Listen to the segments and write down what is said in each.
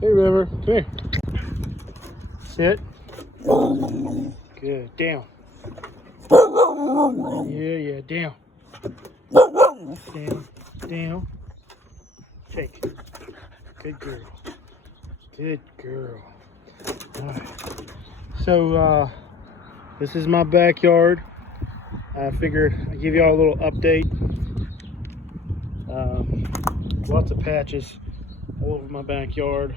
Hey, River, come here. Sit. Good, down. Yeah, down. Down. Take. Good girl. Good girl. All right. So, this is my backyard. I figured I'd give y'all a little update. Lots of patches all over my backyard.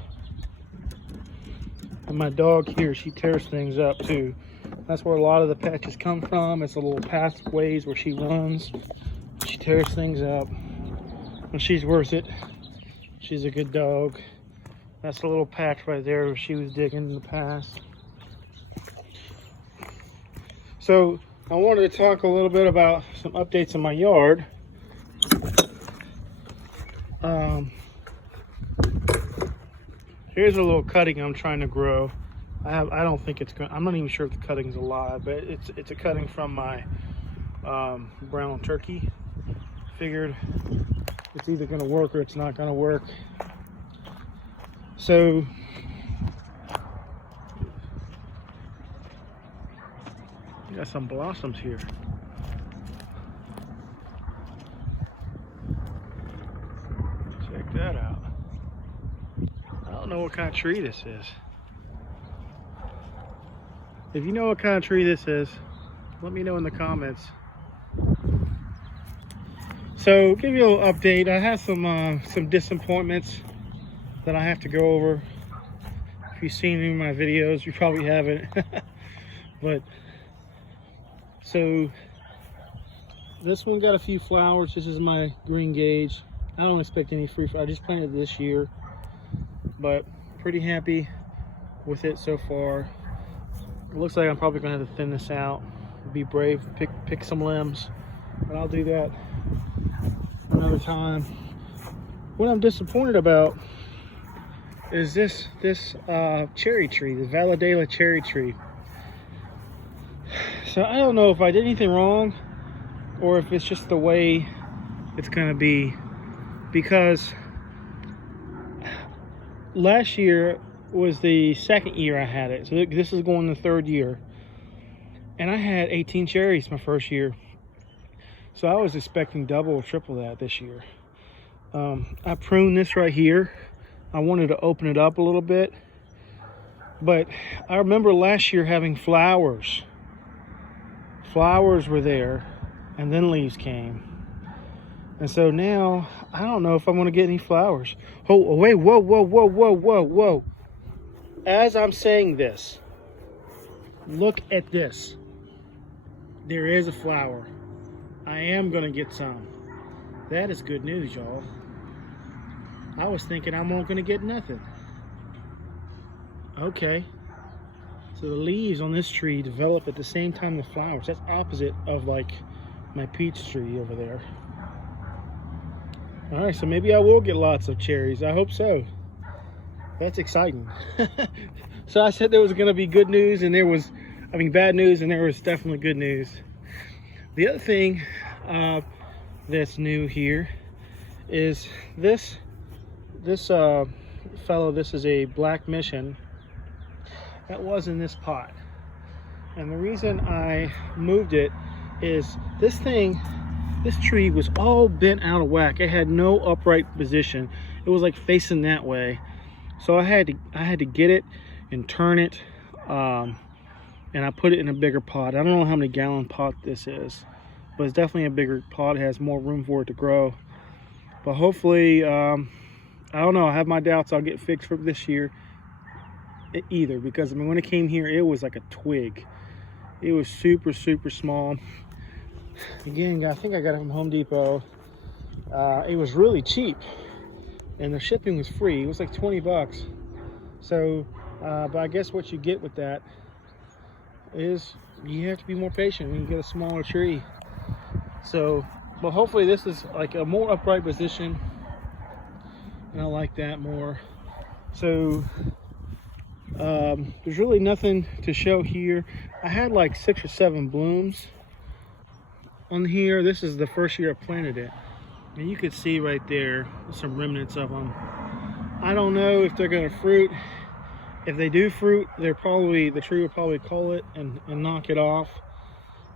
And my dog here, she tears things up too. That's where a lot of the patches come from. It's the little pathways where she runs. She tears things up. And she's worth it. She's a good dog. That's a little patch right there where she was digging in the past. So I wanted to talk a little bit about some updates in my yard. Here's a little cutting I'm trying to grow. I don't think it's going. I'm not even sure if the cutting's alive, but it's a cutting from my brown turkey. Figured it's either going to work or it's not going to work. So we got some blossoms here. Check that out. I don't know what kind of tree this is. If you know what kind of tree this is, let me know in the comments. So, give you a little update. I have some disappointments that I have to go over. If you've seen any of my videos, you probably haven't. But so this one got a few flowers. This is my green gage. I don't expect any fruit. I just planted this year, but pretty happy with it so far. It looks like I'm probably gonna have to thin this out. Be brave, pick some limbs, but I'll do that another time. What I'm disappointed about is this cherry tree, the Valladolid cherry tree. So I don't know if I did anything wrong or if it's just the way it's gonna be, because last year was the second year I had it. So this is going the third year. And I had 18 cherries my first year. So I was expecting double or triple that this year. I pruned this right here. I wanted to open it up a little bit. But I remember last year having flowers. Flowers were there, and then leaves came. And so now, I don't know if I'm gonna get any flowers. Oh, wait, whoa. As I'm saying this, look at this. There is a flower. I am gonna get some. That is good news, y'all. I was thinking I'm not gonna get nothing. Okay. So the leaves on this tree develop at the same time the flowers. That's opposite of like my peach tree over there. All right, so maybe I will get lots of cherries. I hope so. That's exciting. So I said there was gonna be good news, and there was, bad news, and there was definitely good news. The other thing that's new here is this fellow. This is a black mission that was in this pot, and the reason I moved it is this tree was all bent out of whack. It had no upright position. It was like facing that way, so I had to get it and turn it, and I put it in a bigger pot. I don't know how many gallon pot this is, but it's definitely a bigger pot. It has more room for it to grow. But hopefully, I don't know, I have my doubts I'll get fixed for this year either, because when it came here, it was like a twig. It was super small. Again, I think I got it from Home Depot. It was really cheap, and the shipping was free. It was like 20 bucks. So, but I guess what you get with that is you have to be more patient when you get a smaller tree. So, but hopefully this is like a more upright position, and I like that more. So there's really nothing to show here. I had like 6 or 7 blooms on here. This is the first year I planted it, and you could see right there some remnants of them. I don't know if they're going to fruit. If they do fruit, the tree will probably cull it and knock it off,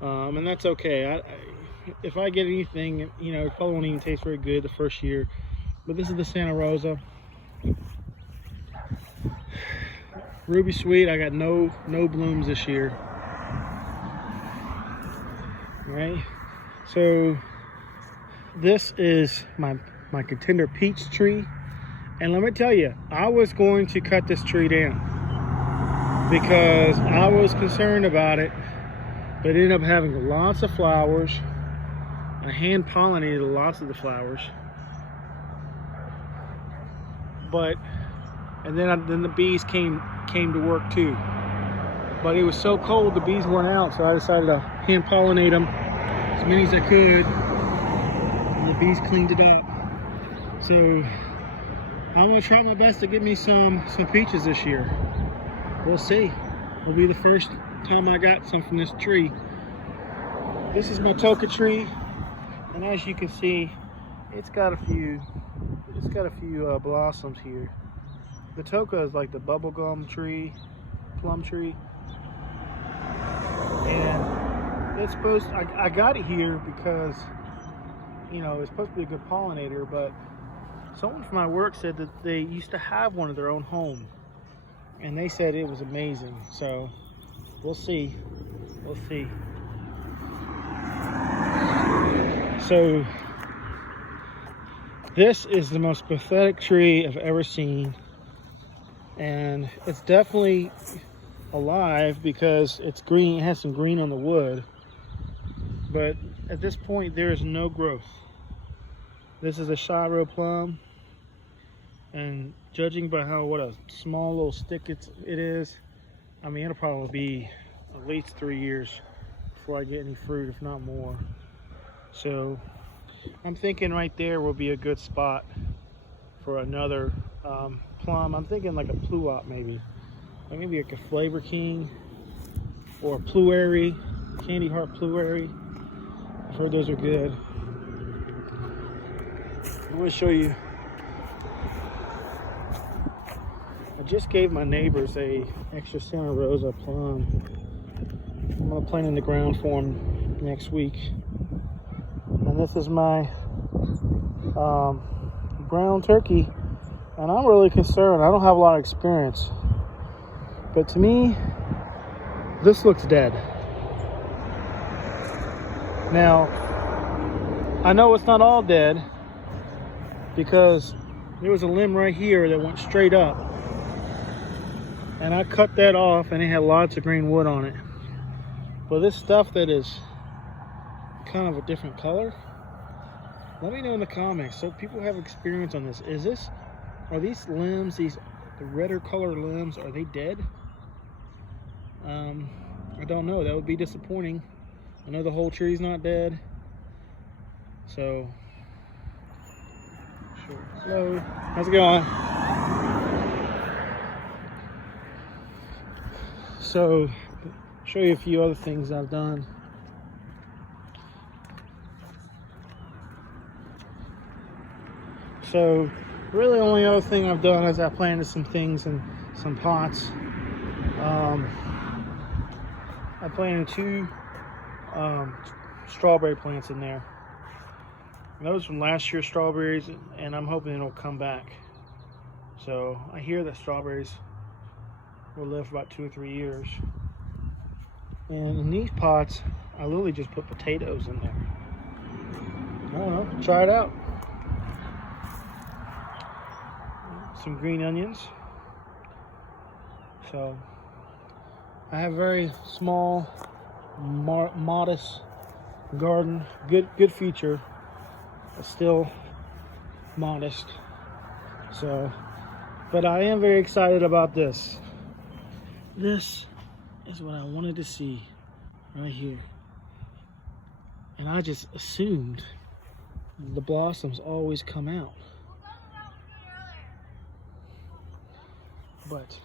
and that's okay. If I get anything, you know, it probably won't even taste very good the first year. But this is the Santa Rosa. Ruby Sweet, I got no blooms this year. All right, so this is my Contender Peach tree. And let me tell you, I was going to cut this tree down because I was concerned about it, but it ended up having lots of flowers. I hand pollinated lots of the flowers, and then the bees came to work too. But it was so cold, the bees weren't out, so I decided to hand pollinate them as many as I could, and the bees cleaned it up. So I'm gonna try my best to get me some peaches this year. We'll see. It'll be the first time I got some from this tree. This is my Toka tree, and as you can see, it's got a few blossoms here. The Toka is like the bubblegum tree, plum tree, and it's supposed. I got it here because, you know, it's supposed to be a good pollinator, but someone from my work said that they used to have one of their own home, and they said it was amazing. So we'll see. We'll see. So this is the most pathetic tree I've ever seen, and it's definitely alive because it's green. It has some green on the wood, but at this point there is no growth. This is a Shiro plum, and judging by what a small little stick it is, I mean, it'll probably be at least 3 years before I get any fruit, if not more. So I'm thinking right there will be a good spot for another plum. I'm thinking like a pluot, maybe like a Flavor King or a Pluary, Candy Heart Pluary. I've heard those are good. I'm going to show you. I just gave my neighbors a extra Santa Rosa plum. I'm going to plant in the ground for them next week. And this is my brown turkey. And I'm really concerned. I don't have a lot of experience. But to me, this looks dead. Now, I know it's not all dead, because there was a limb right here that went straight up, and I cut that off, and it had lots of green wood on it. But this stuff that is kind of a different color, let me know in the comments, so people have experience on this. Are these limbs, the redder color limbs, are they dead? I don't know. That would be disappointing. I know the whole tree's not dead. So hello, how's it going? So, show you a few other things I've done. So, really, the only other thing I've done is I planted some things in some pots. I planted 2 strawberry plants in there. Those from last year's strawberries, and I'm hoping it'll come back. So I hear that strawberries will live for about 2 or 3 years. And in these pots, I literally just put potatoes in there. I don't know, try it out. Some green onions. So I have a very small, modest garden. Good feature. Still modest. So, but I am very excited about this. This is what I wanted to see right here, and I just assumed the blossoms always come out, but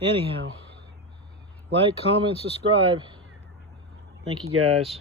anyhow, like, comment, subscribe. Thank you guys.